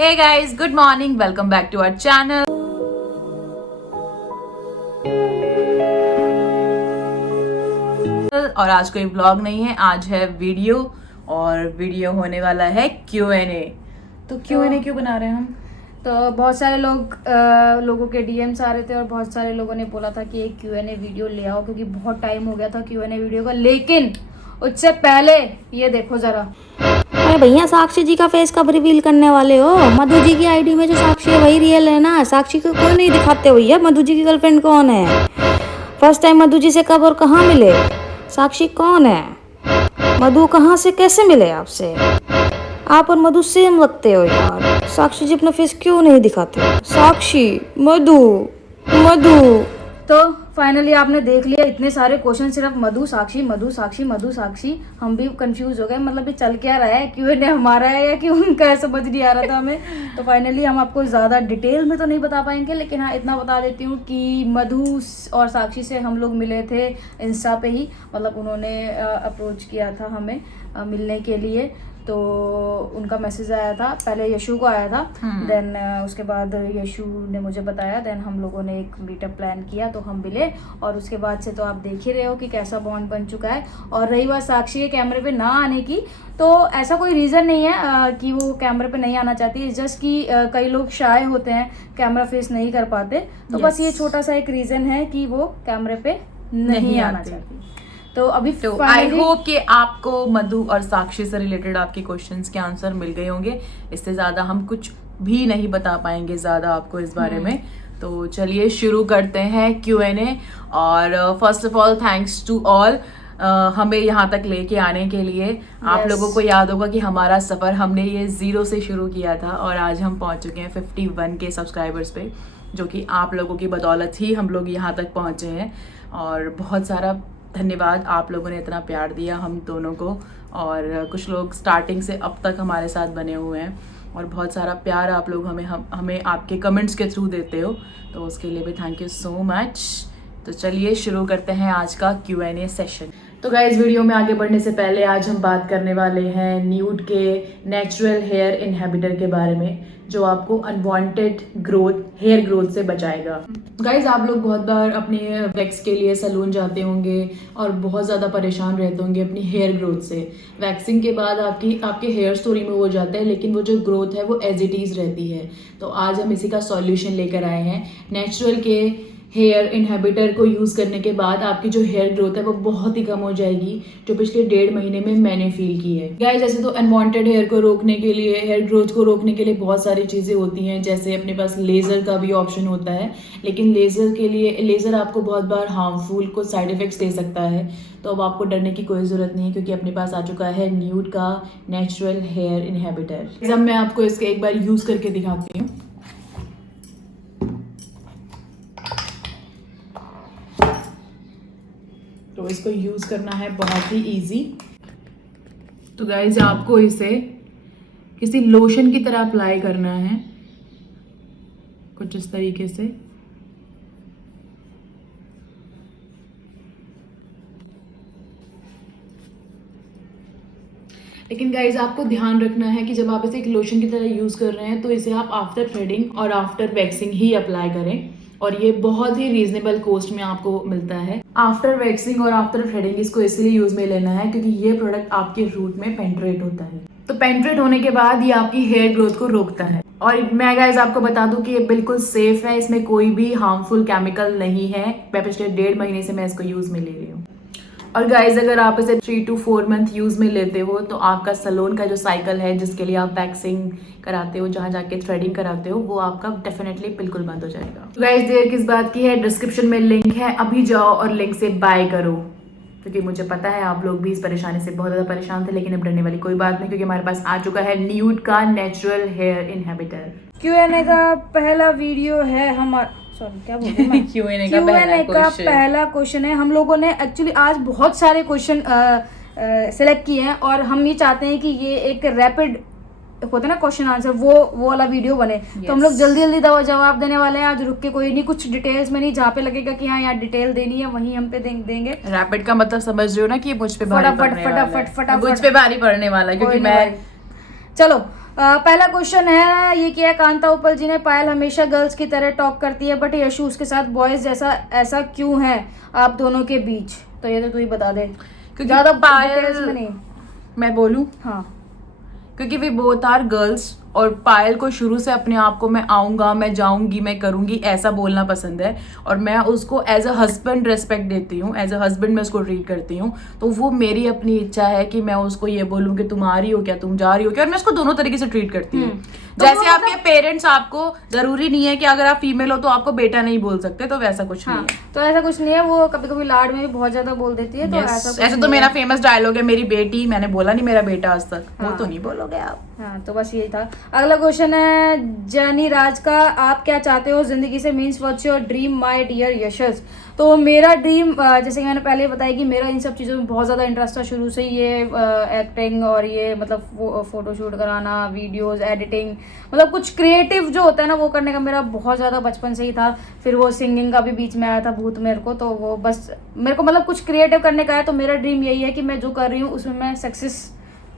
Hey guys, good morning. Welcome back to our channel. और आज कोई व्लॉग नहीं है, आज है वीडियो और वीडियो होने वाला है Q&A। तो Q&A क्यों बना रहे हैं हम? तो बहुत सारे लोगों के डीएम्स आ रहे थे और बहुत सारे लोगों ने बोला था कि एक Q&A वीडियो ले आओ क्योंकि बहुत टाइम हो गया था Q&A वीडियो का। लेकिन उससे पहले ये देखो जरा, अरे भैया साक्षी जी का फेस कब रिवील करने वाले हो? मधु जी की आईडी में जो साक्षी है वही रियल है ना। साक्षी को क्यों नहीं दिखाते हो भैया? मधु जी की गर्लफ्रेंड कौन है? फर्स्ट टाइम मधु जी से कब और कहाँ मिले? साक्षी कौन है? मधु कहाँ से कैसे मिले आपसे? आप और मधु सेम लगते हो यार। साक्षी जी अपना फेस क्यों नहीं दिखाते? साक्षी मधु मधु। तो फाइनली आपने देख लिया इतने सारे क्वेश्चन, सिर्फ मधु साक्षी मधु साक्षी मधु साक्षी। हम भी कंफ्यूज हो गए, मतलब ये चल क्या रहा है, Q&A हमारा है या कि उनका, समझ नहीं आ रहा था हमें। तो फाइनली हम आपको ज़्यादा डिटेल में तो नहीं बता पाएंगे, लेकिन हाँ इतना बता देती हूँ कि मधु और साक्षी से हम लोग मिले थे इंस्टा पे ही, मतलब उन्होंने अप्रोच किया था हमें मिलने के लिए। तो उनका मैसेज आया था, पहले यशु को आया था, देन उसके बाद यशु ने मुझे बताया, देन हम लोगों ने एक मीटअप प्लान किया तो हम मिले। और उसके बाद से तो आप देख ही रहे हो कि कैसा बॉन्ड बन चुका है। और रही बात साक्षी के कैमरे पे ना आने की, तो ऐसा कोई रीज़न नहीं है कि वो कैमरे पे नहीं आना चाहती है, जस्ट कि कई लोग शाय होते हैं, कैमरा फेस नहीं कर पाते। तो बस ये छोटा सा एक रीज़न है कि वो कैमरे पे नहीं आना चाहती। तो अभी तो आई होप कि आपको मधु और साक्षी से रिलेटेड आपके क्वेश्चंस के आंसर मिल गए होंगे। इससे ज्यादा हम कुछ भी नहीं बता पाएंगे ज्यादा आपको इस बारे में। तो चलिए शुरू करते हैं Q&A। और first of all thanks to all हमें यहाँ तक लेके आने के लिए। आप लोगों को याद होगा कि हमारा सफर हमने ये 0 से शुरू किया था और आज हम पहुँच चुके हैं 51K सब्सक्राइबर्स पे, जो कि आप लोगों की बदौलत ही हम लोग यहाँ तक पहुँचे हैं। और बहुत सारा धन्यवाद, आप लोगों ने इतना प्यार दिया हम दोनों को। और कुछ लोग स्टार्टिंग से अब तक हमारे साथ बने हुए हैं और बहुत सारा प्यार आप लोग हमें आपके कमेंट्स के थ्रू देते हो, तो उसके लिए भी थैंक यू सो मच। तो चलिए शुरू करते हैं आज का Q&A सेशन। तो गाइस वीडियो में आगे बढ़ने से पहले आज हम बात करने वाले हैं न्यूड के नेचुरल हेयर इनहिबिटर के बारे में, जो आपको अनवांटेड हेयर ग्रोथ से बचाएगा। गाइज आप लोग बहुत बार अपने वैक्स के लिए सैलून जाते होंगे और बहुत ज़्यादा परेशान रहते होंगे अपनी हेयर ग्रोथ से। वैक्सिंग के बाद आपके हेयर स्टोरी में हो जाता है, लेकिन वो जो ग्रोथ है वो एज इट इज़ रहती है। तो आज हम इसी का सॉल्यूशन लेकर आए हैं। नेचुरल के हेयर इनहिबिटर को यूज़ करने के बाद आपकी जो हेयर ग्रोथ है वो बहुत ही कम हो जाएगी, जो पिछले 1.5 महीने में मैंने फील की है। गाइस जैसे तो अनवांटेड हेयर को रोकने के लिए, हेयर ग्रोथ को रोकने के लिए बहुत सारी चीज़ें होती हैं। जैसे अपने पास लेज़र का भी ऑप्शन होता है, लेकिन लेज़र आपको बहुत बार हार्मफुल को साइड इफेक्ट्स दे सकता है। तो अब आपको डरने की कोई ज़रूरत नहीं है, क्योंकि अपने पास आ चुका है न्यूड का नेचुरल हेयर इनहिबिटर। अब मैं आपको इसके एक बार यूज़ करके दिखाती हूँ। तो इसको यूज़ करना है बहुत ही इजी। तो गाइज आपको इसे किसी लोशन की तरह अप्लाई करना है, कुछ इस तरीके से। लेकिन गाइज आपको ध्यान रखना है कि जब आप इसे एक लोशन की तरह यूज़ कर रहे हैं तो इसे आप आफ्टर थ्रेडिंग और आफ्टर वैक्सिंग ही अप्लाई करें। और ये बहुत ही रीजनेबल कॉस्ट में आपको मिलता है। आफ्टर वैक्सिंग और आफ्टर थ्रेडिंग इसको इसलिए यूज में लेना है क्योंकि ये प्रोडक्ट आपके रूट में पेंट्रेट होता है। तो पेंट्रेट होने के बाद ये आपकी हेयर ग्रोथ को रोकता है। और मैं गाइस आपको बता दूं कि ये बिल्कुल सेफ है, इसमें कोई भी हार्मफुल केमिकल नहीं है। मैं पिछले 1.5 महीने से मैं इसको यूज में ले रही हूँ। और गाइज अगर आप इसे 3 to 4 मंथ यूज में लेते हो तो आपका सैलून का जो साइकिल है, जिसके लिए आप वैक्सिंग कराते हो, जहाँ जाके थ्रेडिंग कराते हो, वो आपका डेफिनेटली बिल्कुल बंद हो जाएगा। गाइज देर किस बात की है, डिस्क्रिप्शन में लिंक है, अभी जाओ और लिंक से बाय करो। क्योंकि मुझे पता है आप लोग भी इस परेशानी से बहुत ज़्यादा परेशान थे, लेकिन अब डरने वाली कोई बात नहीं, क्योंकि हमारे पास आ चुका है न्यूड का नेचुरल हेयर इनहिबिटर। Q&A का पहला वीडियो है हमारा, सॉरी क्या बोल रही हूँ मैं? Q&A का पहला क्वेश्चन है। हम लोगों ने एक्चुअली आज बहुत सारे क्वेश्चन सेलेक्ट किए हैं और हम ये चाहते हैं कि ये एक रैपिड होता है ना क्वेश्चन आंसर, वो वाला वीडियो बने। तो हम लोग जल्दी जल्दी जवाब देने वाले हैं आज, रुक के कोई नहीं, कुछ डिटेल्स में नहीं, जहाँ पे लगेगा कि हाँ यहाँ डिटेल देनी है वहीं हम पे देंगे। रैपिड का मतलब समझ रहे हो ना कि मुझ पे भारी फटाफट मुझ पे भारी पड़ने वाला है, क्योंकि मैं चलो पहला क्वेश्चन है, ये किया है कांता उपल जी ने। पायल हमेशा गर्ल्स की तरह टॉक करती है बट यशु उसके साथ बॉयज जैसा, ऐसा क्यों है आप दोनों के बीच? तो ये तो तू ही बता दे, क्योंकि ज्यादा पायल, डिटेल्स में नहीं। मैं बोलूं? हाँ, क्योंकि वे बोथ आर गर्ल्स और पायल को शुरू से अपने आप को मैं आऊंगा, मैं जाऊंगी, मैं करूंगी ऐसा बोलना पसंद है और मैं उसको एज अ हस्बैंड रेस्पेक्ट देती हूँ, एज अ हस्बैंड मैं उसको ट्रीट करती हूँ। तो वो मेरी अपनी इच्छा है कि मैं उसको ये बोलूँ कि तुम आ रही हो क्या, तुम जा रही हो क्या, और मैं उसको दोनों तरीके से ट्रीट करती हूँ। जैसे आपके पेरेंट्स आपको, जरूरी नहीं है कि अगर आप फीमेल हो तो आपको बेटा नहीं बोल सकते, तो वैसा कुछ नहीं है। तो ऐसा कुछ नहीं है, वो कभी कभी लाड में भी बहुत ज्यादा बोल देती है। तो ऐसा तो मेरा फेमस डायलॉग है, मेरी बेटी, मैंने बोला नहीं मेरा बेटा आज तक, वो तो नहीं बोलोगे आप। हाँ, तो बस यही था। अगला क्वेश्चन है जैनी राज का, आप क्या चाहते हो जिंदगी से, means what's your dream my dear यशस? तो मेरा ड्रीम, जैसे कि मैंने पहले बताया कि मेरा इन सब चीज़ों में बहुत ज़्यादा इंटरेस्ट था शुरू से ही। ये एक्टिंग और ये मतलब फोटोशूट कराना, वीडियोस एडिटिंग, मतलब कुछ क्रिएटिव जो होता है ना वो करने का मेरा बहुत ज़्यादा बचपन से ही था। फिर वो सिंगिंग का भी बीच में आया था भूत मेरे को, तो वो बस मेरे को मतलब कुछ क्रिएटिव करने का है। तो मेरा ड्रीम यही है कि मैं जो कर रही हूँ उसमें मैं सक्सेस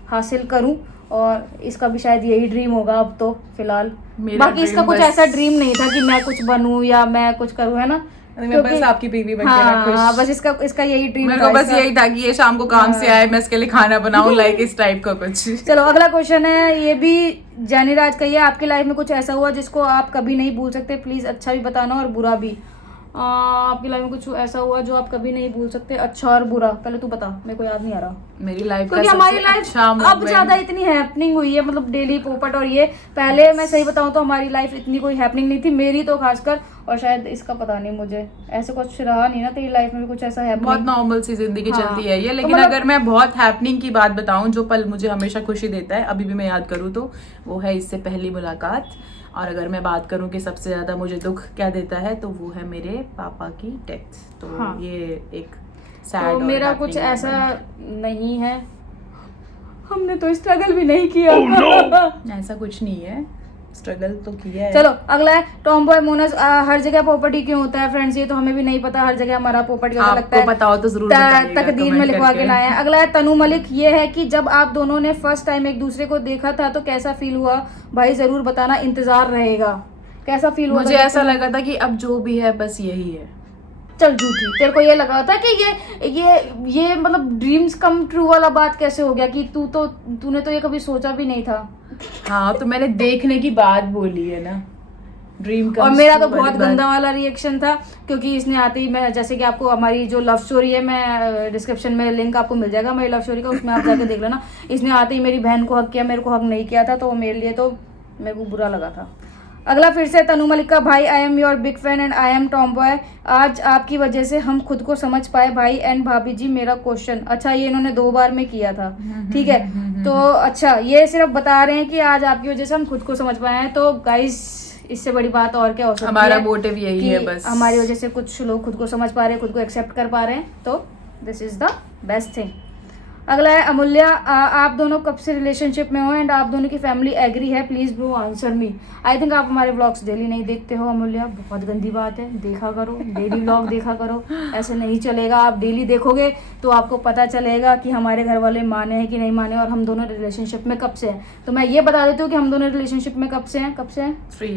हासिल करूँ, और इसका भी शायद यही ड्रीम होगा अब तो फिलहाल। बाकी इसका कुछ ऐसा ड्रीम नहीं था कि मैं कुछ बनूं या मैं कुछ करूं, है ना? मैं बस आपकी बीवी बन के ना खुश। हाँ, बस इसका यही ड्रीम मेरे को बस यही था कि ये शाम को काम से आए, मैं इसके लिए खाना बनाऊं, लाइक इस टाइप का कुछ। चलो अगला क्वेश्चन है, ये भी जैनी राज का ही है। आपकी लाइफ में कुछ ऐसा हुआ जिसको आप कभी नहीं भूल सकते? प्लीज अच्छा भी बताना और बुरा भी। आपकी लाइफ में कुछ ऐसा हुआ जो आप कभी नहीं भूल सकते, अच्छा और बुरा? पहले तू बता, मेरे को याद नहीं आ रहा। मेरी लाइफ क्योंकि हमारी लाइफ अब ज्यादा इतनी हैपनिंग हुई है, मतलब डेली पोपट और ये। पहले मैं सही बताऊं तो हमारी लाइफ इतनी कोई हैपनिंग नहीं थी, मेरी तो खासकर, और शायद इसका पता नहीं मुझे, ऐसा कुछ रहा नहीं ना तेरी लाइफ में भी कुछ ऐसा हैपनिंग? बहुत नॉर्मल सी जिंदगी चलती है ये, तो लेकिन अगर मैं बहुत हैपनिंग की बात बताऊं, जो पल मुझे हमेशा खुशी देता है, अभी भी मैं याद करूं तो वो है इससे पहली मुलाकात। और अगर मैं बात करूं कि सबसे ज्यादा मुझे दुख क्या देता है, तो वो है मेरे पापा की डेथ। तो ये एक सैड, तो मेरा कुछ ऐसा नहीं है, हमने तो स्ट्रगल भी नहीं किया। ऐसा कुछ नहीं है, स्ट्रगल तो किया है। चलो अगला है टॉम बॉय मोनस, हर जगह पोपटी क्यों होता है? फ्रेंड्स ये तो हमें भी नहीं पता, हर जगह हमारा पोपट क्यों लगता है। पता हो तो जरूर बताइएगा, तकदीर में लिखवा के लाए हैं। अगला है तनु मलिक, ये है कि जब आप दोनों ने फर्स्ट टाइम एक दूसरे को देखा था तो कैसा फील हुआ? भाई जरूर बताना, इंतजार रहेगा। कैसा फील हुआ? मुझे ऐसा लगा था कि अब जो भी है बस यही है। चल झूठी, तेरे को ये लगा था कि ये मतलब ड्रीम्स कम ट्रू वाला बात कैसे हो गया कि तूने तो ये कभी सोचा भी नहीं था? हाँ, तो मैंने देखने की बात बोली है ना, ड्रीम का। और मेरा तो बहुत गंदा वाला रिएक्शन था, क्योंकि इसने आते ही, मैं जैसे कि आपको हमारी जो लव स्टोरी है, मैं डिस्क्रिप्शन में लिंक आपको मिल जाएगा हमारी लव स्टोरी का, उसमें आप जाके देख लेना। इसने आते ही मेरी बहन को हक किया, मेरे को हक नहीं किया था, तो मेरे लिए तो मेरे को बुरा लगा था। अगला फिर से तनु मलिक का, भाई I am your big fan and I am Tom boy, आज आपकी वजह से हम खुद को समझ पाए भाई एंड भाभी जी। मेरा क्वेश्चन, अच्छा ये इन्होंने 2 बार में किया था, ठीक है। तो अच्छा ये सिर्फ बता रहे हैं कि आज आपकी वजह से हम खुद को समझ पाए हैं। तो गाइस इससे बड़ी बात और क्या हो सकती है? हमारा मोटिव यही है बस, हमारी वजह से कुछ लोग खुद को समझ पा रहे हैं, खुद को एक्सेप्ट कर पा रहे हैं, तो this is the best thing. अगला है अमूल्या, आप दोनों कब से रिलेशनशिप में हो एंड आप दोनों की फैमिली एग्री है? Please bro answer me. I think आप हमारे व्लॉग्स डेली नहीं देखते हो अमूल्या, बहुत गंदी बात है। देखा करो, डेली व्लॉग देखा करो, ऐसे नहीं चलेगा। आप डेली देखोगे तो आपको पता चलेगा कि हमारे घर वाले माने हैं कि नहीं माने, और हम दोनों रिलेशनशिप में कब से हैं। तो मैं ये बता देती हूँ कि हम दोनों रिलेशनशिप में कब से हैं। 3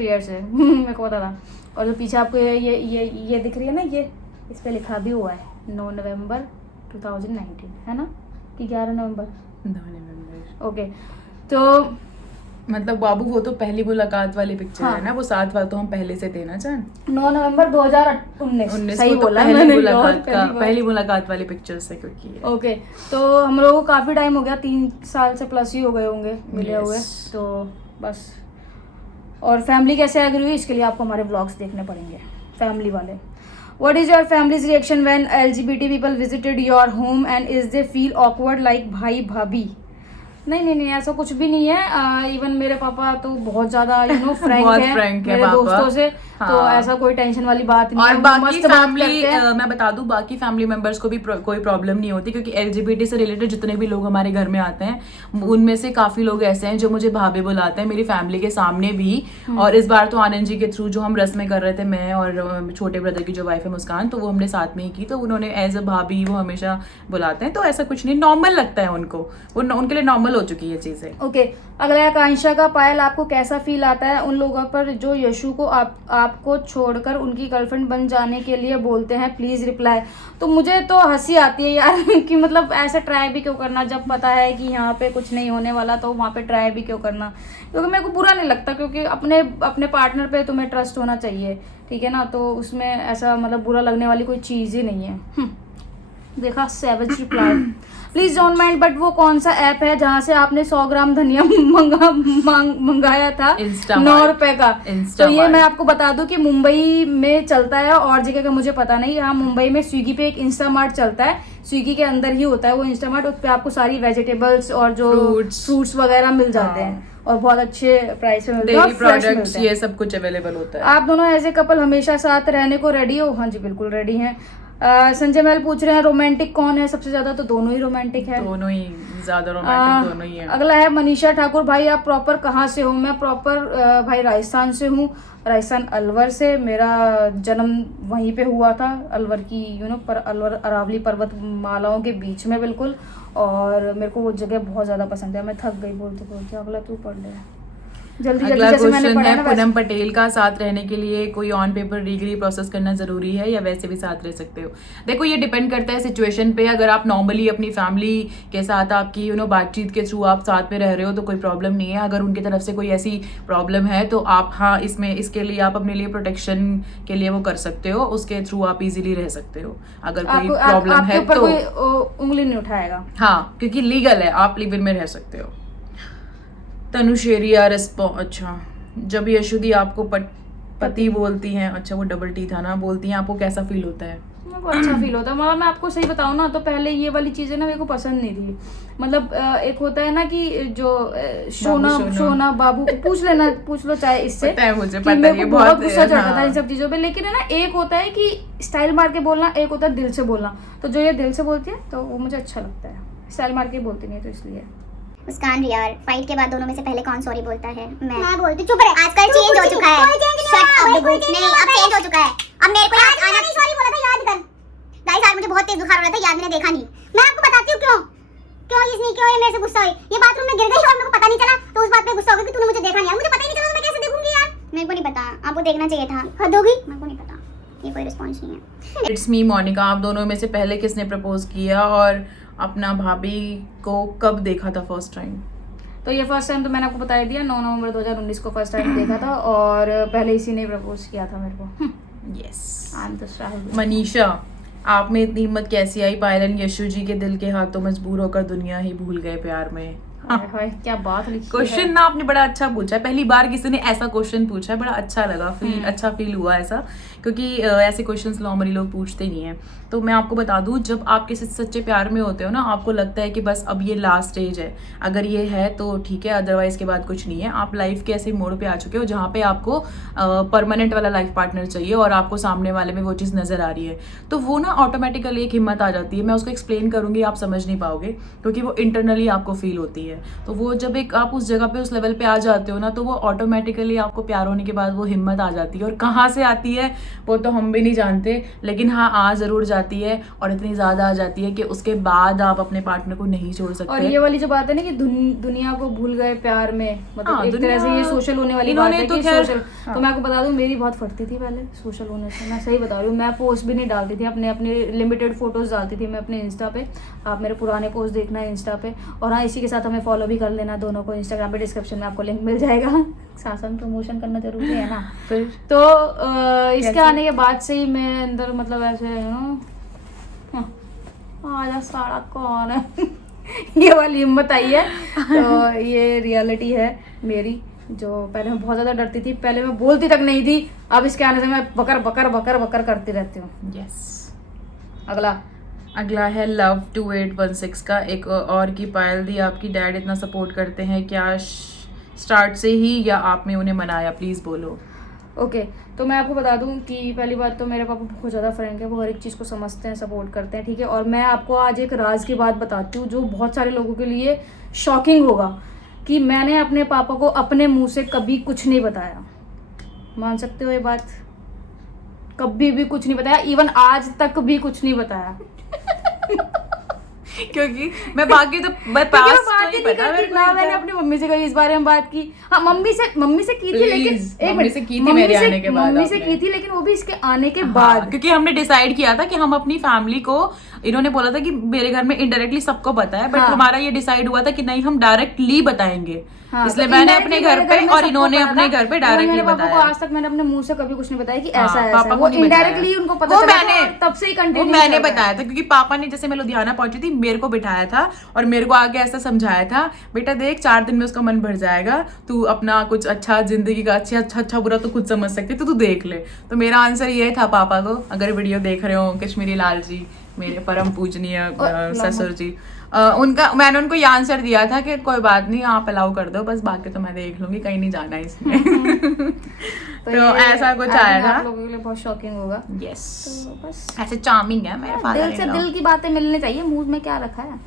years है। मेरे को पता था। और जो पीछे आपको ये दिख रही है ना, ये इस पर लिखा भी हुआ है 9 नवंबर 2019, है ना, कि 11 नवंबर? 9 नवंबर। ओके, तो मतलब बाबू वो तो पहली मुलाकात वाली पिक्चर है ना, वो 7 बार तो हम पहले से थे ना जान। 9 नवंबर 2019 सही बोला मैंने, पहली मुलाकात वाली पिक्चर से क्योंकि। ओके, तो हम लोगों को काफी टाइम हो गया, 3 साल से प्लस ही हो गए होंगे मिले हुए, तो बस। और फैमिली कैसे एग्री हुई, इसके लिए आपको हमारे व्लॉग्स देखने पड़ेंगे, फैमिली वाले। What is your family's reaction when LGBT people visited your home and is they feel awkward like भाई भाभी? नहीं, ऐसा कुछ भी नहीं है। इवन मेरे पापा तो बहुत ज्यादा फ्रैंक है मेरे दोस्तों से, हाँ। तो ऐसा कोई टेंशन वाली बात नहीं और है। बाकी फैमिली, मैं बता दूं, बाकी फैमिली मेंबर्स को भी कोई प्रॉब्लम नहीं होती, क्योंकि LGBT से रिलेटेड जितने भी लोग हमारे घर में आते हैं उनमें से काफी लोग ऐसे हैं जो मुझे भाभी बुलाते हैं, मेरी फैमिली के सामने भी। और इस बार तो आनंद जी के थ्रू जो हम रस्में कर रहे थे, मैं और छोटे ब्रदर की जो वाइफ है मुस्कान, तो वो हमने साथ में ही की, तो उन्होंने एज अ भाभी वो हमेशा बुलाते हैं। तो ऐसा कुछ नहीं, नॉर्मल लगता है उनको, वो उनके लिए नॉर्मल नॉर्मल हो चुकी है चीजें। ओके, अगला है आकांक्षा का, पायल आपको कैसा फील आता है उन लोगों पर जो यशु को आपको छोड़कर उनकी गर्लफ्रेंड बन जाने के लिए बोलते हैं, प्लीज रिप्लाई। तो मुझे तो हंसी आती है यार कि मतलब ऐसे ट्राई भी क्यों करना, जब पता है कि यहाँ पे कुछ नहीं होने वाला तो वहाँ पे ट्राई भी क्यों करना, क्योंकि मेरे को बुरा नहीं लगता, क्योंकि अपने पार्टनर पे तुम्हें ट्रस्ट होना चाहिए, ठीक है ना, तो उसमें ऐसा मतलब बुरा लगने वाली कोई चीज़ ही नहीं है। देखा, savage reply, please don't mind, but वो कौन सा ऐप है जहाँ से आपने 100 ग्राम धनिया मंगाया था 9 रुपए का? तो ये मैं आपको बता दूं कि मुंबई में चलता है, और जगह का मुझे पता नहीं। यहाँ मुंबई में स्विगी पे एक इंस्टामार्ट चलता है, स्विगी के अंदर ही होता है वो इंस्टामार्ट, उस पर आपको सारी वेजिटेबल्स और जो फ्रूट्स वगैरह मिल जाते हैं और बहुत अच्छे प्राइस में मिलते हैं, डेली प्रोडक्ट्स ये सब कुछ अवेलेबल होता है। आप दोनों एज ए कपल हमेशा साथ रहने को रेडी हो? हाँ जी बिल्कुल रेडी हैं। संजय महल पूछ रहे हैं रोमांटिक कौन है सबसे ज्यादा? तो दोनों ही रोमांटिक है, दोनों ही ज्यादा रोमांटिक दोनों ही है। अगला है मनीषा ठाकुर, भाई आप प्रॉपर कहाँ से हो? मैं प्रॉपर भाई राजस्थान से हूँ, राजस्थान अलवर से। मेरा जन्म वहीं पे हुआ था, अलवर की पर अलवर अरावली पर्वत मालाओं के बीच में बिल्कुल, और मेरे को वो जगह बहुत ज्यादा पसंद है। मैं थक गई बोलते बोलते, अगला तू पढ़ ले जल्दी अगला जैसे मैंने क्वेश्चन पढ़ा है ना पूनम पटेल का, साथ रहने के लिए कोई ऑन पेपर डिग्री प्रोसेस करना जरूरी है या वैसे भी साथ रह सकते हो? देखो ये डिपेंड करता है सिचुएशन पे। अगर आप नॉर्मली अपनी फैमिली के साथ आपकी बातचीत के थ्रू आप साथ में रह रहे हो तो कोई प्रॉब्लम नहीं है। अगर उनकी तरफ से कोई ऐसी प्रॉब्लम है तो आप हाँ इसके लिए आप अपने लिए प्रोटेक्शन के लिए वो कर सकते हो, उसके थ्रू आप इजीली रह सकते हो। अगर कोई प्रॉब्लम है तो कोई उंगली नहीं उठाएगा, हाँ, क्योंकि लीगल है, आप लिव इन में रह सकते हो। तनुशेरिया अच्छा, जब यशुदी आपको पति बोलती हैं, अच्छा वो डबल टी था ना, बोलती हैं, आपको कैसा फील होता है? मेरे को अच्छा फील होता है। मतलब मैं आपको सही बताऊं ना, तो पहले ये वाली चीजें ना मेरे को पसंद नहीं थी। मतलब एक होता है ना कि जो सोना बाबू पूछ लो चाहे इससे, पता है मुझे, कि पता मेरे है, को बहुत बहुत गुस्सा चढ़ता हाँ। था इन सब चीजों पे। लेकिन है ना, एक होता है कि स्टाइल मार के बोलना, एक होता है दिल से बोलना। तो जो ये दिल से बोलती है तो वो मुझे अच्छा लगता है, स्टाइल मार के बोलती नहीं है, तो इसलिए। मुस्कान यार, फाइट के बाद दोनों में से पहले कौन सॉरी बोलता है? मैं बोलती, चुप रहे। आजकल चेंज हो चुका है, शट अप द बुक। नहीं, अब चेंज हो चुका है। अब मेरे को याद आना नहीं, सॉरी बोला था, याद कर। गाइस आज मुझे बहुत तेज बुखार हो रहा था, याद मैंने देखा नहीं। मैं आपको बताती हूँ क्यों ये मेरे से गुस्सा हुई। ये बाथरूम में गिर गई और मेरे को पता नहीं चला, तो उस बात पे गुस्सा हो गई कि तूने मुझे देखा नहीं। मुझे पता ही नहीं चला तो मैं कैसे देखूंगी यार? मेरे को नहीं पता, आपको देखना चाहिए था। हद होगी, मेरे को नहीं पता, ये कोई रिस्पॉन्स नहीं है। इट्स मी मोनिका, आप दोनों में से पहले किसने प्रपोज किया और अपना भाभी को कब देखा था फर्स्ट टाइम? तो ये फर्स्ट टाइम तो मैंने आपको बता दिया, 9 नवंबर 2019 को फर्स्ट टाइम देखा था, और पहले इसी ने प्रपोज किया था मेरे को। Yes. I am the star. Manisha, आप में इतनी हिम्मत कैसी आई? पायलन यशु जी के दिल के हाथों मजबूर होकर दुनिया ही भूल गए प्यार में। हाय क्या बात लिखी है। क्वेश्चन ना आपने बड़ा अच्छा पूछा है, पहली बार किसी ने ऐसा क्वेश्चन पूछा है, बड़ा अच्छा लगा, अच्छा फील हुआ ऐसा, क्योंकि ऐसे क्वेश्चंस नॉर्मली लोग पूछते नहीं है। तो मैं आपको बता दूं, जब आप किसी सच्चे प्यार में होते हो ना, आपको लगता है कि बस अब ये लास्ट स्टेज है, अगर ये है तो ठीक है, अदरवाइज के बाद कुछ नहीं है। आप लाइफ के ऐसे मोड़ पे आ चुके हो जहाँ पे आपको परमानेंट वाला लाइफ पार्टनर चाहिए और आपको सामने वाले में वो चीज़ नजर आ रही है, तो वो ना ऑटोमेटिकली एक हिम्मत आ जाती है। मैं उसको एक्सप्लेन करूंगी, आप समझ नहीं पाओगे, क्योंकि वो इंटरनली आपको फील होती है। तो वो जब एक आप उस जगह पे उस लेवल पे आ जाते हो ना, तो वो ऑटोमेटिकली आपको प्यार होने के बाद वो हिम्मत आ जाती है। और कहाँ से आती है वो तो हम भी नहीं जानते, लेकिन हाँ आ जरूर जाती है, और इतनी ज्यादा आ जाती है कि उसके बाद आप अपने पार्टनर को नहीं छोड़ सकते। और ये वाली जो बात है ना कि दुनिया को भूल गए प्यार में, मतलब हाँ, एक तरह से ये सोशल होने वाली बात है तो कि खैर, सोशल। तो मैं आपको बता दूं, मेरी बहुत फटती थी पहले सोशल होने से, मैं सही बता रही हूँ। मैं पोस्ट भी नहीं डालती थी, अपने लिमिटेड फोटोज डालती थी मैं अपने इंस्टा पे। आप मेरे पुराने पोस्ट देखना है इंस्टा पे, और हाँ इसी के साथ हमें फॉलो भी कर लेना दोनों को इंस्टाग्राम पे, डिस्क्रिप्शन में आपको लिंक मिल जाएगा। शासन प्रमोशन करना जरूरी है ना। फिर तो इसके आने के बाद से ही मैं अंदर मतलब ऐसे आजा साड़ा कौन है ये वाली हिम्मत आई है। तो ये रियलिटी है मेरी, जो पहले मैं बहुत ज्यादा डरती थी, पहले मैं बोलती तक नहीं थी, अब इसके आने से मैं बकर बकर बकर बकर करती रहती हूँ। यस। अगला है लव 2816 का, एक और की पायल दी, आपकी डैड इतना सपोर्ट करते हैं क्या स्टार्ट से ही, या आपने उन्हें मनाया? प्लीज बोलो। ओके, तो मैं आपको बता दूं कि पहली बात तो मेरे पापा बहुत ज़्यादा फ्रैंक है, वो हर एक चीज़ को समझते हैं, सपोर्ट करते हैं, ठीक है। और मैं आपको आज एक राज की बात बताती हूँ जो बहुत सारे लोगों के लिए शॉकिंग होगा, कि मैंने अपने पापा को अपने मुंह से कभी कुछ नहीं बताया। मान सकते हो ये बात? कभी भी कुछ नहीं बताया, इवन आज तक भी कुछ नहीं बताया। क्योंकि मैं बाकी तो मैं क्योंकि पास वो बात ही नहीं करती ना। मैंने अपनी मम्मी से कभी इस बारे में बात की। हाँ, मम्मी से की थी, लेकिन Please, एक मम्मी मिनट, से की थी मेरे आने के बाद मम्मी से आपने। की थी, लेकिन वो भी इसके आने के हाँ, बाद। क्योंकि हमने डिसाइड किया था कि हम अपनी फैमिली को, इन्होंने बोला था कि मेरे घर में इनडायरेक्टली सबको पता है, बट हाँ। हमारा ये डिसाइड हुआ था कि नहीं, हम डायरेक्टली बताएंगे। हाँ, इसलिए तो मैंने indirectly अपने घर मेरे पे में और सबको इन्होंने पता अपने था। घर पे इन्होंने डायरेक्टली मेरे पापा को बताया। आज तक मैंने अपने मुंह से कभी कुछ नहीं बताया कि हाँ, ऐसा पापा ऐसा। को वो नहीं बताया। इनडायरेक्टली उनको पता वो चला मैंने था, तब से ही वो कंटिन्यू मैंने बताया था, क्योंकि पापा ने जैसे मैं लुधियाना पहुंची थी, मेरे को बिठाया था और मेरे को आगे ऐसा समझाया था, बेटा देख 4 दिन में उसका मन भर जाएगा, तू अपना कुछ अच्छा जिंदगी का अच्छा बुरा तो खुद समझ सकती, तो तू देख ले। तो मेरा आंसर ये था पापा को, अगर वीडियो देख रहे हो कश्मीरी लाल जी, मेरे परम पूजनीय ससुर जी, मैंने उनको ये आंसर दिया था कि कोई बात नहीं, आप अलाउ कर दो, बस बाकी तो मैं देख लूंगी, कहीं नहीं जाना है इसमें। तो ये ऐसा कुछ I think आया था। आप लोगों के लिए बहुत शॉकिंग होगा। यस, तो बस ऐसे चार्मिंग है मेरे फादर दिल से दिल की बातें मिलनी चाहिए, मुंह में क्या रखा है।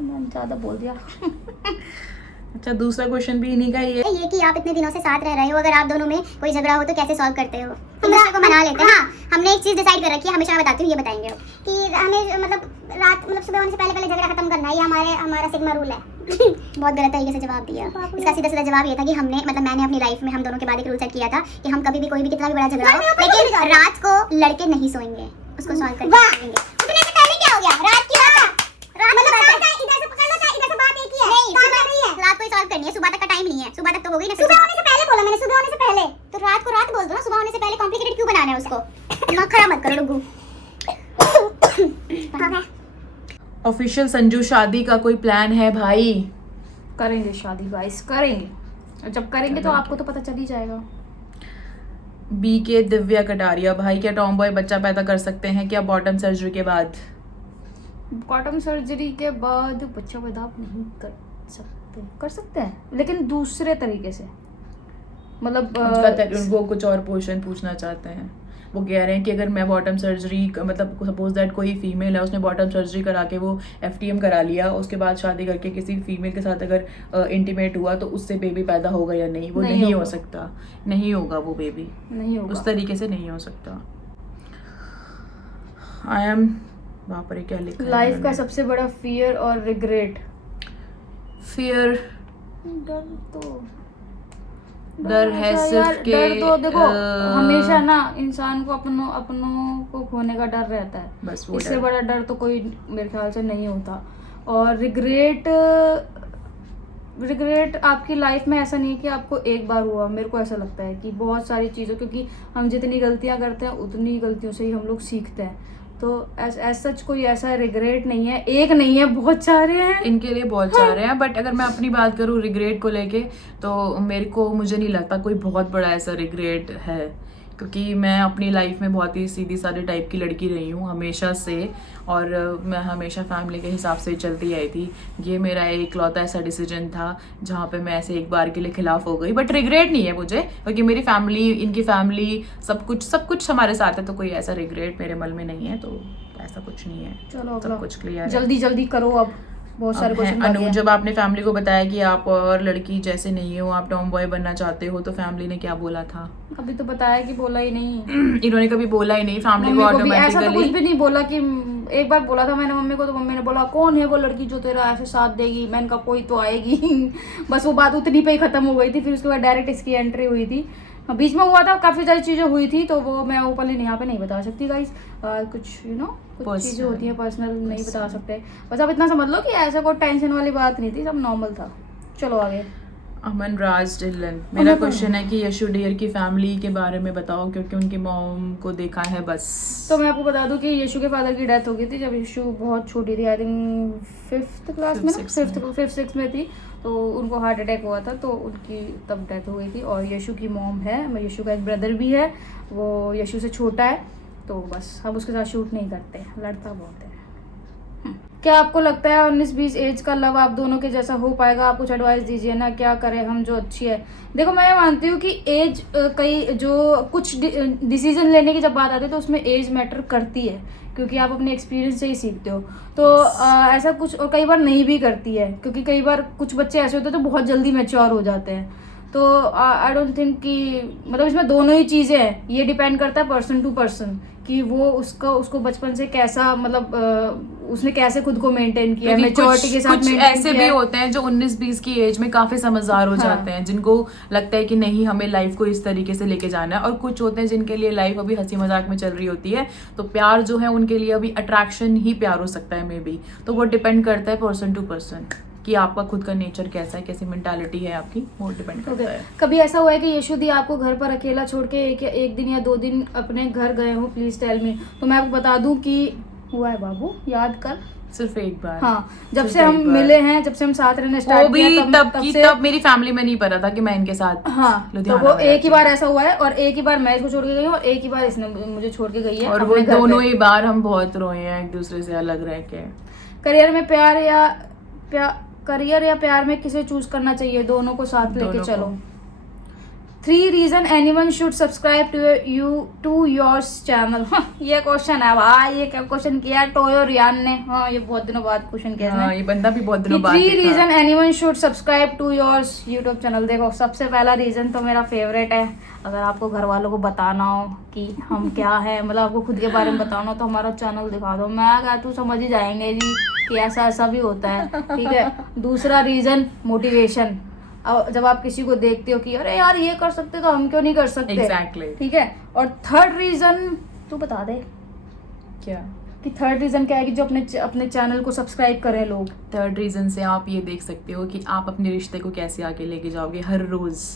मैंने ज्यादा बोल दिया। अच्छा, दूसरा क्वेश्चन भी इन्हीं का ही है। ये कि आप इतने दिनों से साथ रह रहे हो, अगर आप दोनों में कोई झगड़ा हो तो कैसे सॉल्व करते हो? एक दूसरे को मना लेते हैं। हाँ, हमने एक चीज डिसाइड कर रखी है, हमेशा मैं बताती हूँ, ये बताएंगे अब, कि हमें मतलब सुबह होने से पहले झगड़ा खत्म करना है, ये हमारा सिग्मा रूल है। बहुत गलत तरीके से जवाब दिया। इसका सीधा जवाब ये था कि मैंने अपनी लाइफ में हम दोनों के बाद एक रूल सेट किया था कि हम कभी भी कोई भी कितना भी बड़ा झगड़ा हो, लेकिन रात को लड़के नहीं सोएंगे, उसको सॉल्व करके सोएंगे। उठने से पहले क्या हो गया? रात की बात इधर से पकड़ लो, इधर से बात एक ही है। नहीं, रात को ही सॉल्व करनी है, सुबह तक का टाइम नहीं है। सुबह तक तो हो गई ना। सुबह होने से पहले बोला मैंने, सुबह होने से पहले। तो रात को रात बोल दो ना, सुबह होने से पहले कॉम्प्लिकेटेड क्यों बनाना है उसको? दिमाग खराब मत करो डुगू। ऑफिशियल संजू शादी का कोई प्लान है भाई? करेंगे शादी गाइस, करेंगे, और जब करेंगे तो आपको तो पता चल ही जाएगा। बीके दिव्या कटारिया, भाई क्या टॉम बॉय बच्चा पैदा कर सकते हैं क्या बॉटम सर्जरी के बाद? बॉटम सर्जरी के बाद बच्चा पैदा आप नहीं कर सकते हैं, लेकिन दूसरे तरीके से। मतलब वो कुछ और क्वेश्चन पूछना चाहते हैं। वो कह रहे हैं कि अगर मैं बॉटम सर्जरी, मतलब सपोज दैट कोई फीमेल है, उसने बॉटम सर्जरी करा के वो FTM करा लिया, उसके बाद शादी करके किसी फीमेल के साथ अगर इंटीमेट हुआ तो उससे बेबी पैदा होगा या नहीं? वो नहीं हो सकता, नहीं होगा वो बेबी, नहीं होगा उस तरीके से नहीं हो सकता। आई एम, वहाँ पर क्या लिखा है? लाइफ का सबसे बड़ा फियर और रिग्रेट। फियर, डर है ऐसा सिर्फ यार, के डर तो देखो हमेशा ना इंसान को अपनों को खोने का डर रहता है, बस वो इससे डर। बड़ा डर तो कोई मेरे ख्याल से नहीं होता। और रिग्रेट आपकी लाइफ में ऐसा नहीं है कि आपको एक बार हुआ। मेरे को ऐसा लगता है कि बहुत सारी चीज़ों, क्योंकि हम जितनी गलतियां करते हैं उतनी गलतियों से ही हम लोग सीखते हैं। तो एज सच कोई ऐसा रिग्रेट नहीं है, एक नहीं है, बहुत सारे हैं। इनके लिए बहुत सारे हैं, बट अगर मैं अपनी बात करूँ रिग्रेट को लेके, तो मुझे नहीं लगता कोई बहुत बड़ा ऐसा रिग्रेट है, क्योंकि मैं अपनी लाइफ में बहुत ही सीधी सादी टाइप की लड़की रही हूँ हमेशा से, और मैं हमेशा फैमिली के हिसाब से चलती आई थी। ये मेरा एकलौता ऐसा डिसीजन था जहाँ पे मैं ऐसे एक बार के लिए खिलाफ हो गई, बट रिग्रेट नहीं है मुझे, क्योंकि मेरी फैमिली, इनकी फैमिली, सब कुछ हमारे साथ है, तो कोई ऐसा रिग्रेट मेरे मन में नहीं है, तो ऐसा कुछ नहीं है। चलो सब कुछ क्लियर है। जल्दी करो, अब बहुत सारे क्वेश्चन अनु, जब आपने फैमिली को बताया कि आप और लड़की जैसे नहीं हो, आप टॉम बॉय बनना चाहते हो, तो फैमिली ने क्या बोला था? अभी तो बताया कि बोला ही नहीं। इन्होंने कभी बोला ही नहीं फैमिली को मम्मी को भी ऐसा तो कुछ ऑटोमेटिकली? भी नहीं बोला कि एक बार बोला था मैंने मम्मी को, तो मम्मी ने बोला कौन है वो लड़की जो तेरा ऐसे साथ देगी? मैंने कहा कोई तो आएगी। बस वो बात उतनी पे ही खत्म हो गई थी। फिर उसके बाद डायरेक्ट इसकी एंट्री हुई थी, बीच में हुआ था, काफी सारी चीजें हुई थी, तो वो मैं ओपनली यहाँ पे नहीं बता सकती गाइस। कुछ कुछ चीजें होती हैं पर्सनल, नहीं बता सकते। बस आप इतना समझ लो कि ऐसा कोई टेंशन वाली बात नहीं थी, सब नॉर्मल था। चलो आगे। अमन राज ढिल्लन, मेरा क्वेश्चन है कि यशु डियर की फैमिली के बारे में बताओ, क्योंकि उनकी मॉम को देखा है बस। तो मैं आपको बता दूं कि यशु के फादर की डेथ हो गई थी जब यशु बहुत छोटी थी, आई थिंक 5th क्लास में, 5th 6 में थी। तो उनको हार्ट अटैक हुआ था, तो उनकी तब डेथ हो गई थी। और यशु की मॉम है, यशु का एक ब्रदर भी है, वो यशु से छोटा है, तो बस हम उसके साथ शूट नहीं करते, लड़ता बहुत है। क्या आपको लगता है 19-20 एज का लव आप दोनों के जैसा हो पाएगा? आप कुछ एडवाइस दीजिए ना, क्या करें हम जो अच्छी है। देखो मैं मानती हूँ कि एज कई जो कुछ डिसीजन लेने की जब बात आती है तो उसमें एज मैटर करती है, क्योंकि आप अपने एक्सपीरियंस से ही सीखते हो। तो ऐसा कुछ, और कई बार नहीं भी करती है, क्योंकि कई बार कुछ बच्चे ऐसे होते हैं तो बहुत जल्दी मैच्योर हो जाते हैं। तो आई डोंट थिंक कि मतलब इसमें दोनों ही चीजें हैं, ये डिपेंड करता है पर्सन टू पर्सन कि वो उसको बचपन से कैसा मतलब उसने कैसे खुद को मेंटेन किया, क्योंकि मैच्योरिटी के साथ कुछ maintain ऐसे किया भी है। होते हैं जो 19-20 की एज में काफी समझदार हो हाँ। जाते हैं, जिनको लगता है कि नहीं हमें लाइफ को इस तरीके से लेके जाना है, और कुछ होते हैं जिनके लिए लाइफ अभी हंसी मजाक में चल रही होती है, तो प्यार जो है उनके लिए अभी अट्रैक्शन ही प्यार हो सकता है मे बी। तो वो डिपेंड करता है पर्सन टू पर्सन कि आपका खुद का नेचर कैसा है, कैसी मेंटालिटी है आपकी, वो डिपेंड करता है। कभी ऐसा हुआ है कि यशुदी आपको घर पर अकेला छोड़ के एक दिन या 2 दिन अपने घर गए हो? Please tell me. तो मैं आपको बता दूं कि हुआ है बाबू, याद कर। सिर्फ एक बार। हाँ, जब सिर्फ से हम एक बार। मिले हैं, जब से हम साथ रहने वो स्टार्ट भी किया तब मेरी फैमिली में नहीं पता था कि मैं इनके साथ हाँ, तो लुधियाना वो में एक ही रहती बार ऐसा हुआ है, और एक ही बार मैं इसको छोड़ के गई हूँ और एक ही बार इसने मुझे छोड़ के गई है। और वो अपने घर दोनों पे। ही बार हम बहुत रोए हैं एक दूसरे से अलग रह के। करियर में करियर या प्यार में किसे चूज करना चाहिए? दोनों को साथ लेके दोनों को। चलो। 3 reason anyone should subscribe to your channel. ये क्वेश्चन है भाई, ये क्या क्वेश्चन किया है टोयो रियान ने। हाँ, ये बहुत दिनों बाद क्वेश्चन किया हाँ, इसने। ये बंदा भी बहुत दिनों बाद 3 दिखा। Reason anyone should subscribe to your YouTube channel. देखो, सबसे पहला रीजन तो मेरा फेवरेट है। अगर आपको घर वालों को बताना हो कि हम क्या है, मतलब आपको खुद के बारे में बताना हो, तो हमारा चैनल दिखा दो। मैं क्या तू समझ ही जाएंगे जी कि ऐसा ऐसा भी होता है, ठीक है। दूसरा रीजन मोटिवेशन। जब आप किसी को देखते हो कि अरे यार ये कर सकते तो हम क्यों नहीं कर सकते, Exactly. ठीक है। और थर्ड रीजन तू बता दे क्या? कि थर्ड रीजन क्या है कि जो अपने चैनल को सब्सक्राइब करें लोग। थर्ड रीजन से आप ये देख सकते हो कि आप अपने रिश्ते को कैसे आगे लेके जाओगे। हर रोज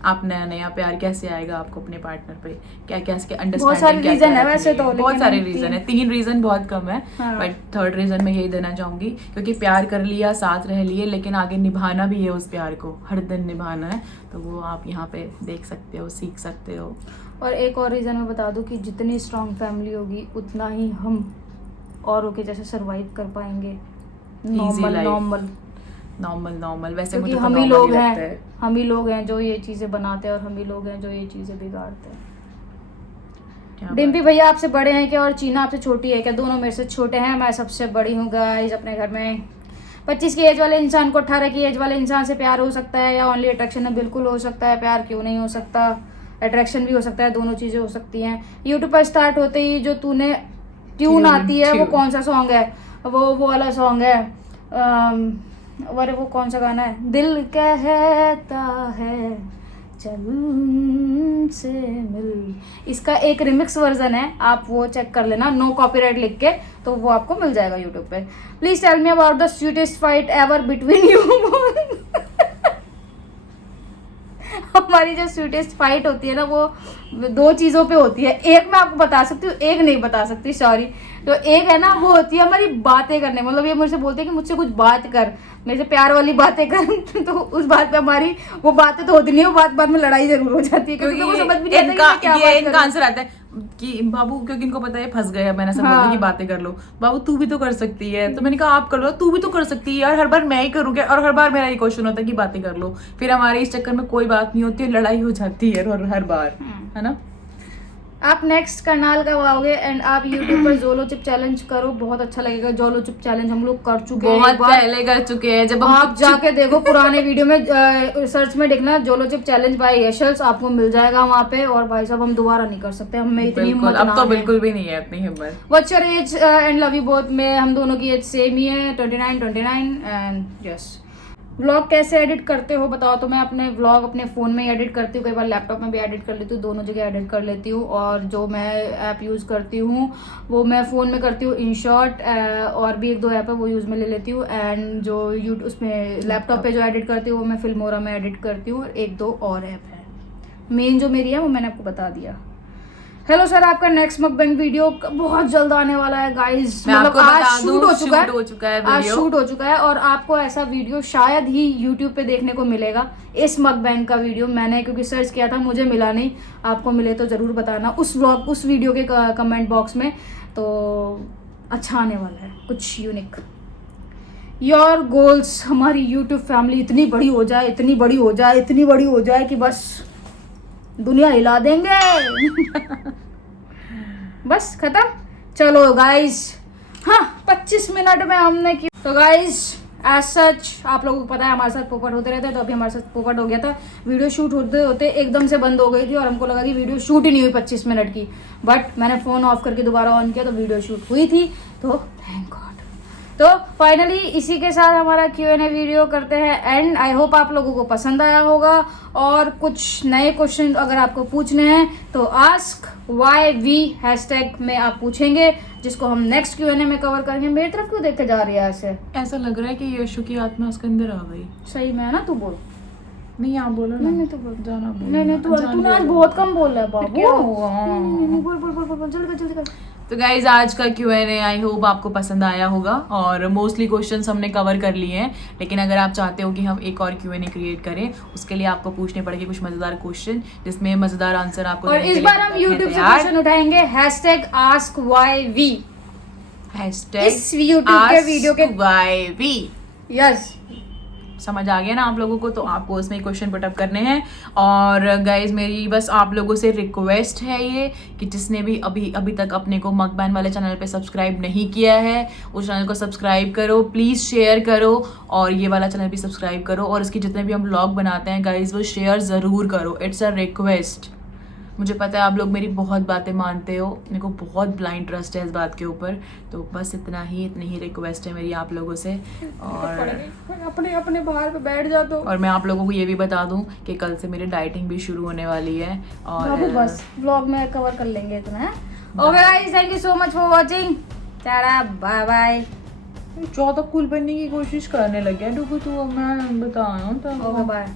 आप नया नया प्यार कैसे आएगा आपको अपने पार्टनर पे, क्या क्या इसके बहुत सारे अंडरस्टैंडिंग reason है वैसे तो, बहुत लेकिन सारे हम रीजन तीन- है। 3 रीजन बहुत कम है, हाँ। बट थर्ड रीजन मैं यही देना चाहूंगी क्योंकि प्यार कर लिया, साथ रह लिए, लेकिन आगे निभाना भी है। उस प्यार को हर दिन निभाना है, तो वो आप यहाँ पे देख सकते हो, सीख सकते हो। और एक और रीज़न मैं बता दूं कि जितनी स्ट्रांग फैमिली होगी उतना ही हम औरों के जैसे सरवाइव कर पाएंगे। नॉर्मल नॉर्मल वैसे क्योंकि मुझे तो हम ही normal लोग लगता हैं, है। हम ही लोग हैं जो ये चीज़ें बनाते हैं, और हम ही लोग हैं जो ये चीज़ें बिगाड़ते हैं। क्या डिम्पी भैया आपसे बड़े हैं क्या और चीना आपसे छोटी है क्या? दोनों मेरे से छोटे हैं, मैं सबसे बड़ी हूँ गाइस अपने घर में। 25 की एज वाले इंसान को 18 की एज वाले इंसान से प्यार हो सकता है या ओनली अट्रैक्शन है? बिल्कुल हो सकता है, प्यार क्यों नहीं हो सकता, अट्रैक्शन भी हो सकता है, दोनों चीज़ें हो सकती हैं। यूट्यूब पर स्टार्ट होते ही जो तूने ट्यून आती है वो कौन सा सॉन्ग है? वो वाला सॉन्ग है, अरे वो कौन सा गाना है? दिल कहता है चल से मिल। इसका एक रिमिक्स वर्जन है, आप वो चेक कर लेना, नो कॉपीराइट लिख के, तो वो आपको मिल जाएगा यूट्यूब पे। Please tell me about the sweetest fight ever between you. हमारी जो स्वीटेस्ट फाइट होती है ना, वो 2 चीज़ों पे होती है। एक मैं आपको बता सकती हूँ, एक नहीं बता सकती, सॉरी। तो एक है ना, वो होती है हमारी बातें करने, मतलब ये मुझसे बोलते हैं कि मुझसे कुछ बात कर, मेरे से प्यार वाली बातें कर। तो उस बात पे हमारी वो बातें तो होती नहीं है, वो बात में लड़ाई जरूर हो जाती है, क्योंकि वो समझ भी नहीं आता कि मैं क्या बात इनका करूं। आंसर आता है कि बाबू, क्योंकि इनको पता है फंस गया, मैंने सब हाँ। बोला कि बातें कर लो। बाबू तू भी तो कर सकती है, तो मैंने कहा आप कर लो। तू भी तो कर सकती है यार, हर बार मैं ही करूँगा, और हर बार मेरा ये क्वेश्चन होता है कि बातें कर लो। फिर हमारे इस चक्कर में कोई बात नहीं होती है, लड़ाई हो जाती है हर बार, है ना। आप नेक्स्ट करनाल कब आओगे? एंड आप यूट्यूब पर जोलो चिप चैलेंज करो, बहुत अच्छा लगेगा। जोलो चिप चैलेंज हम लोग कर चुके हैं बहुत एक बार। पहले कर चुके हैं, जब हम आप जाके देखो पुराने वीडियो में, सर्च में देखना जोलो चिप चैलेंज बाय यशल्स, आपको मिल जाएगा वहाँ पे। और भाई साहब हम दोबारा नहीं कर सकते, हमें इतनी बिल्कुल, हिम्मत अब ना तो है। बिल्कुल भी नहीं है इतनी हिम्मत। What's your age and love you both. में हम दोनों की एज सेम ही है, 29 एंड यस। व्लॉग कैसे एडिट करते हो बताओ? तो मैं अपने व्लॉग अपने फ़ोन में ही एडिट करती हूँ, कई बार लैपटॉप में भी एडिट कर लेती हूँ, दोनों जगह एडिट कर लेती हूँ। और जो मैं ऐप यूज़ करती हूँ वो मैं फ़ोन में करती हूँ InShot, और भी 1-2 ऐप है वो यूज़ में ले लेती हूँ। एंड जो यूट्यूब उसमें लैपटॉप पे जो एडिट करती हूँ वो मैं फिल्मोरा में एडिट करती हूँ। और 1-2 और ऐप है, मेन जो मेरी है वो मैंने आपको बता दिया। हेलो सर, आपका नेक्स्ट मकबैंग वीडियो बहुत जल्द आने वाला है गाइस। मैं आपको आज बता दूं, शूट हो चुका है आज वीडियो। शूट हो चुका है, और आपको ऐसा वीडियो शायद ही यूट्यूब पे देखने को मिलेगा। इस मकबैंग का वीडियो मैंने क्योंकि सर्च किया था, मुझे मिला नहीं। आपको मिले तो ज़रूर बताना उस वीडियो के कमेंट बॉक्स में, तो अच्छा आने वाला है, कुछ यूनिक। Your goals? हमारी यूट्यूब फैमिली इतनी बड़ी हो जाए, इतनी बड़ी हो जाए, इतनी बड़ी हो जाए कि बस दुनिया हिला देंगे। बस खत्म। चलो गाइस, हाँ 25 मिनट में हमने की। तो गाइस एज सच आप लोगों को पता है हमारे साथ पोपट होते रहते हैं, तो अभी हमारे साथ पोपट हो गया था। वीडियो शूट होते होते एकदम से बंद हो गई थी और हमको लगा कि वीडियो शूट ही नहीं हुई 25 मिनट की, बट मैंने फ़ोन ऑफ करके दोबारा ऑन किया तो वीडियो शूट हुई थी, तो थैंक गॉड। तो फाइनली इसी के साथ हमारा Q&A वीडियो करते हैं एंड। आई होप आप लोगों को पसंद आया होगा, और कुछ नए क्वेश्चन अगर आपको पूछने हैं तो आस्क वाई वी हैशटैग में आप पूछेंगे, जिसको हम नेक्स्ट Q&A में कवर करेंगे। मेरी तरफ क्यों देख के जा रही है ऐसे? ऐसा लग रहा है कि यशु की आत्मा उसके अंदर आ गई। सही में है ना? तू बोल। नहीं आप बोलो ना। नहीं तू बोल। जाना बोलो। नहीं तू आज बहुत कम बोल रहा है बाबू। क्या हुआ? नहीं बोल जल्दी कर। तो गाइज आज का Q&A आई होप आपको पसंद आया होगा, और मोस्टली क्वेश्चंस हमने कवर कर लिए हैं, लेकिन अगर आप चाहते हो कि हम एक और Q&A क्रिएट करें, उसके लिए आपको पूछने पड़ेंगे कुछ मजेदार क्वेश्चन, जिसमें मजेदार आंसर आपको और इस बार हम YouTube से क्वेश्चन उठाएंगे hashtag ask Y V, hashtag इस YouTube के वीडियो के। Y V. यस, समझ आ गया ना आप लोगों को? तो आपको उसमें क्वेश्चन पुटअप करने हैं। और गाइज मेरी बस आप लोगों से रिक्वेस्ट है ये कि जिसने भी अभी तक अपने को मकबैन वाले चैनल पे सब्सक्राइब नहीं किया है, उस चैनल को सब्सक्राइब करो प्लीज़, शेयर करो, और ये वाला चैनल भी सब्सक्राइब करो, और इसकी जितने भी हम व्लॉग बनाते हैं गाइज वो शेयर ज़रूर करो। It's a request. मुझे पता है आप लोग मेरी बहुत बातें मानते हो, मेरे को बहुत ब्लाइंड ट्रस्ट है इस बात के ऊपर, तो बस इतनी ही रिक्वेस्ट है मेरी आप लोगों से। और अपने बाहर पे बैठ जा तो। और मैं आप लोगों को ये भी बता दूं कि कल से मेरी डाइटिंग भी शुरू होने वाली है, और बाबू बस व्लॉग में कवर कर लेंगे इतना है। Okay guys, thank you so much for watching. Tata bye bye. ज्यादा कूल बनने की कोशिश करने लग गया तू, मैं बताया था। Okay bye.